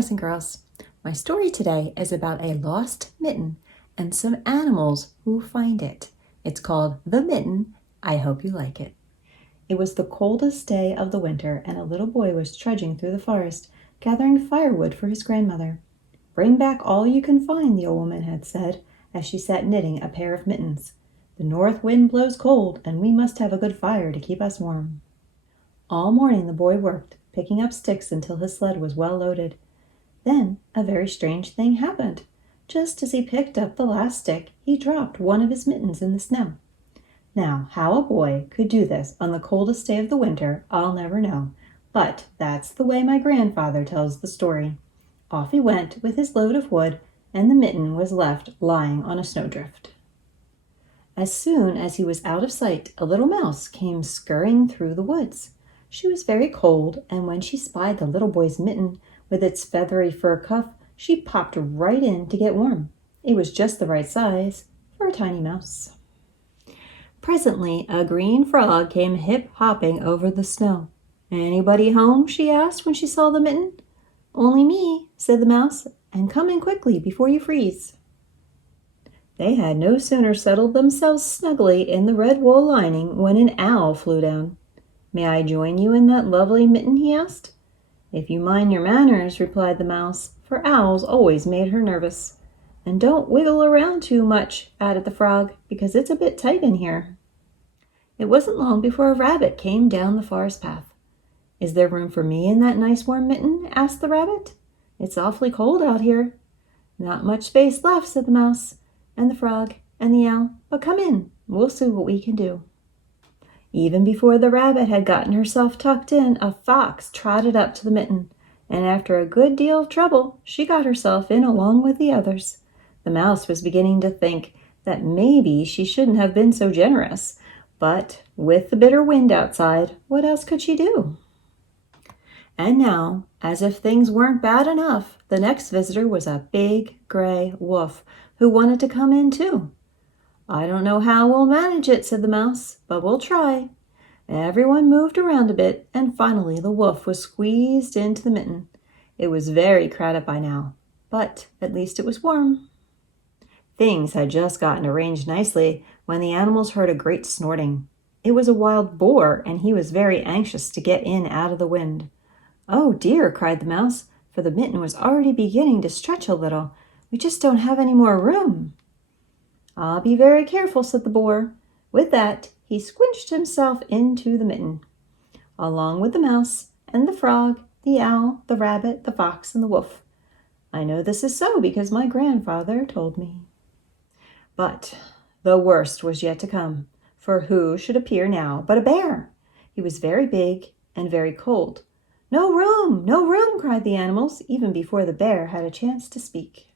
boys and girls. My story today is about a lost mitten and some animals who find it. It's called The Mitten. I hope you like it. It was the coldest day of the winter, and a little boy was trudging through the forest, gathering firewood for his grandmother. "Bring back all you can find," the old woman had said, as she sat knitting a pair of mittens. "The north wind blows cold, and we must have a good fire to keep us warm." All morning the boy worked, picking up sticks until his sled was well loaded. Then a very strange thing happened. Just as he picked up the last stick, he dropped one of his mittens in the snow. Now, how a boy could do this on the coldest day of the winter, I'll never know. But that's the way my grandfather tells the story. Off he went with his load of wood, and the mitten was left lying on a snowdrift. As soon as he was out of sight, a little mouse came scurrying through the woods. She was very cold, and when she spied the little boy's mitten with its feathery fur cuff, she popped right in to get warm. It was just the right size for a tiny mouse. Presently, a green frog came hip-hopping over the snow. "Anybody home?" she asked when she saw the mitten. "Only me," said the mouse, "and come in quickly before you freeze." They had no sooner settled themselves snugly in the red wool lining when an owl flew down. "May I join you in that lovely mitten?" he asked. "If you mind your manners," replied the mouse, for owls always made her nervous. "And don't wiggle around too much," added the frog, "because it's a bit tight in here." It wasn't long before a rabbit came down the forest path. "Is there room for me in that nice warm mitten?" asked the rabbit. "It's awfully cold out here." "Not much space left," said the mouse, and the frog, and the owl, "but come in, we'll see what we can do." Even before the rabbit had gotten herself tucked in, a fox trotted up to the mitten, and after a good deal of trouble, she got herself in along with the others. The mouse was beginning to think that maybe she shouldn't have been so generous, but with the bitter wind outside, what else could she do? And now, as if things weren't bad enough, the next visitor was a big gray wolf who wanted to come in too. "I don't know how we'll manage it," said the mouse, "but we'll try." Everyone moved around a bit, and finally the wolf was squeezed into the mitten. It was very crowded by now, but at least it was warm. Things had just gotten arranged nicely when the animals heard a great snorting. It was a wild boar, and he was very anxious to get in out of the wind. "Oh dear," cried the mouse, for the mitten was already beginning to stretch a little. "We just don't have any more room." "I'll be very careful," said the boar. With that, he squinched himself into the mitten, along with the mouse and the frog, the owl, the rabbit, the fox, and the wolf. I know this is so because my grandfather told me. But the worst was yet to come, for who should appear now but a bear? He was very big and very cold. "No room! No room!" cried the animals, even before the bear had a chance to speak.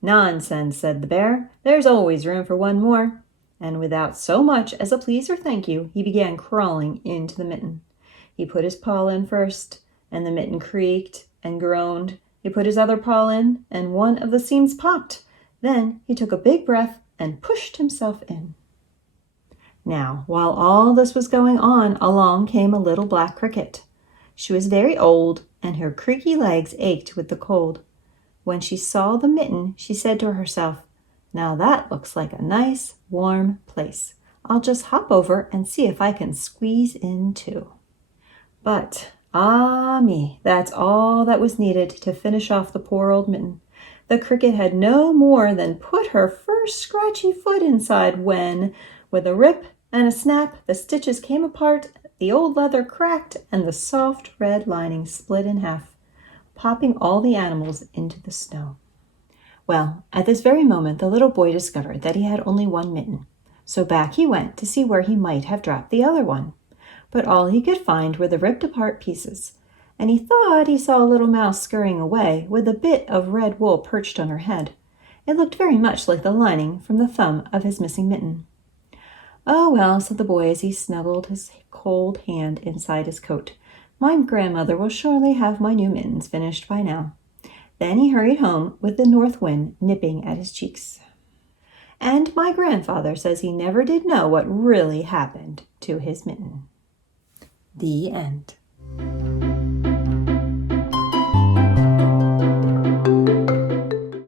"Nonsense," said the bear. "There's always room for one more." And without so much as a please or thank you, he began crawling into the mitten. He put his paw in first, and the mitten creaked and groaned. He put his other paw in, and one of the seams popped. Then he took a big breath and pushed himself in. Now, while all this was going on, along came a little black cricket. She was very old, and her creaky legs ached with the cold. When she saw the mitten, she said to herself, "Now that looks like a nice, warm place. I'll just hop over and see if I can squeeze in too." But, ah me, that's all that was needed to finish off the poor old mitten. The cricket had no more than put her first scratchy foot inside when, with a rip and a snap, the stitches came apart, the old leather cracked, and the soft red lining split in half, popping all the animals into the snow. Well, at this very moment, the little boy discovered that he had only one mitten. So back he went to see where he might have dropped the other one. But all he could find were the ripped apart pieces, and he thought he saw a little mouse scurrying away with a bit of red wool perched on her head. It looked very much like the lining from the thumb of his missing mitten. "Oh, well," said the boy as he snuggled his cold hand inside his coat. "My grandmother will surely have my new mittens finished by now." Then he hurried home with the north wind nipping at his cheeks. And my grandfather says he never did know what really happened to his mitten. The end.